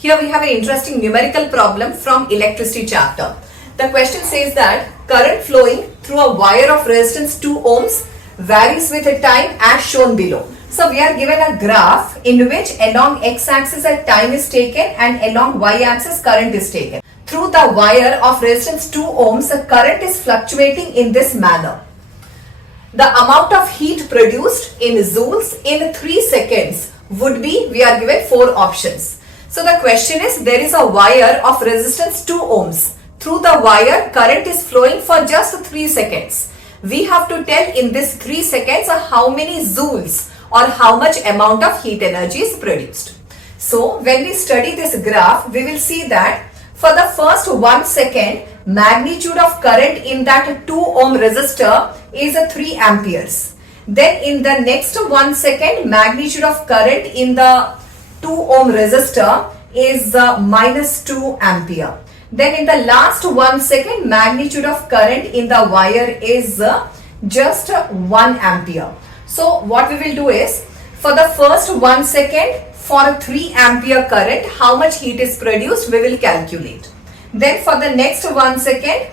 Here we have an interesting numerical problem from electricity chapter. The question says that current flowing through a wire of resistance 2 ohms varies with a time as shown below. So we are given a graph in which along x-axis a time is taken and along y-axis current is taken. Through the wire of resistance 2 ohms, the current is fluctuating in this manner. The amount of heat produced in joules in 3 seconds would be, we are given 4 options. So the question is, there is a wire of resistance 2 ohms. Through the wire, current is flowing for just 3 seconds. We have to tell in this 3 seconds how many joules or how much amount of heat energy is produced. So when we study this graph, we will see that for the first 1 second, magnitude of current in that 2 ohm resistor is 3 amperes. Then in the next 1 second, magnitude of current in the 2 ohm resistor is minus 2 ampere. Then in the last 1 second, magnitude of current in the wire is just 1 ampere. So what we will do is, for the first 1 second, for 3 ampere current, how much heat is produced, we will calculate. Then for the next 1 second,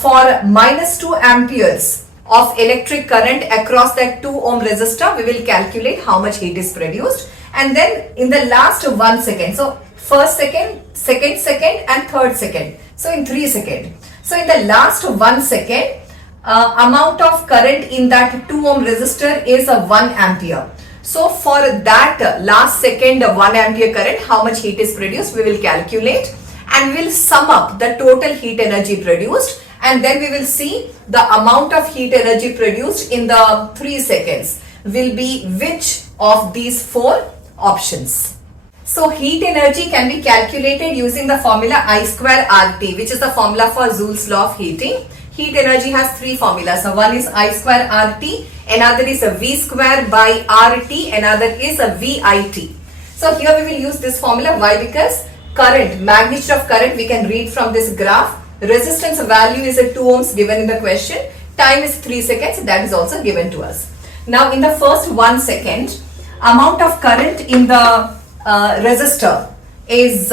for minus 2 amperes of electric current across that 2 ohm resistor, we will calculate how much heat is produced. And then in the last 1 second, so first second, second second and third second. So in 3 seconds. So in the last 1 second, amount of current in that 2 ohm resistor is 1 ampere. So for that last second 1 ampere current, how much heat is produced, we will calculate and we will sum up the total heat energy produced, and then we will see the amount of heat energy produced in the 3 seconds will be which of these 4 options. So heat energy can be calculated using the formula I square RT, which is the formula for Joule's law of heating. Heat energy has 3 formulas. So one is I square RT, another is a V square by RT, another is a VIT. So here we will use this formula. Why? Because current, magnitude of current we can read from this graph. Resistance value is 2 ohms given in the question. Time is 3 seconds, that is also given to us. Now in the first 1 second, amount of current in the resistor is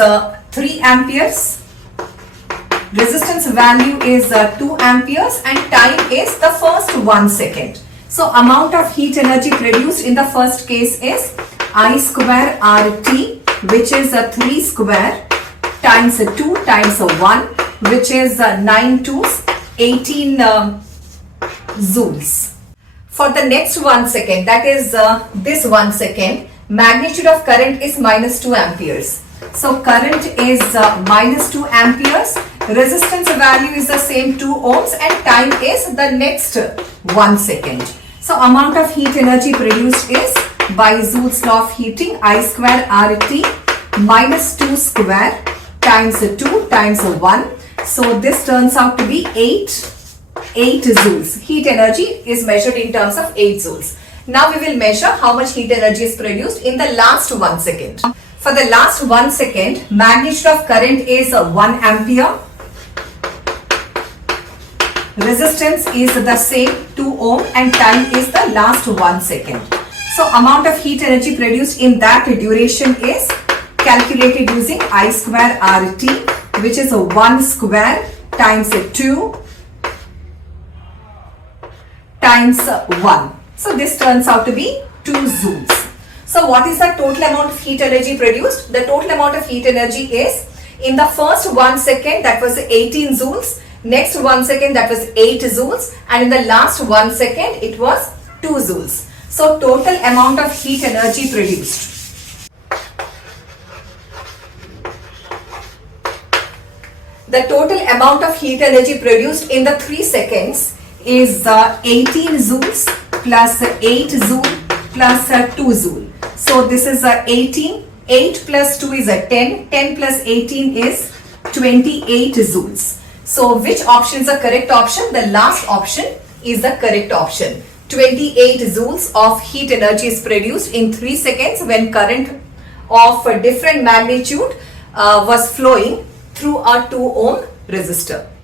3 amperes. Resistance value is 2 amperes and time is the first 1 second. So amount of heat energy produced in the first case is I square RT, which is 3 square times 2 times 1, which is 9 2s, 18 joules. For the next 1 second, that is this 1 second, magnitude of current is minus 2 amperes. So current is minus 2 amperes, resistance value is the same 2 ohms and time is the next 1 second. So amount of heat energy produced is, by Joule's law of heating, I square RT minus 2 square times 2 times 1. So this turns out to be 8 joules. Heat energy is measured in terms of 8 joules. Now we will measure how much heat energy is produced in the last 1 second. For the last 1 second, magnitude of current is 1 ampere. Resistance is the same 2 ohm and time is the last 1 second. So amount of heat energy produced in that duration is calculated using I square RT, which is 1 square times 2 times 1. So this turns out to be 2 joules. So what is the total amount of heat energy produced? The total amount of heat energy is, in the first 1 second, that was 18 joules. Next 1 second, that was 8 joules. And in the last 1 second, it was 2 joules. So total amount of heat energy produced. The total amount of heat energy produced in the 3 seconds is 18 joules plus 8 joule plus 2 joule. So this is 18. 8 plus 2 is 10. 10 plus 18 is 28 joules. So which option is the correct option? The last option is the correct option. 28 joules of heat energy is produced in 3 seconds when current of a different magnitude was flowing through a 2 ohm resistor.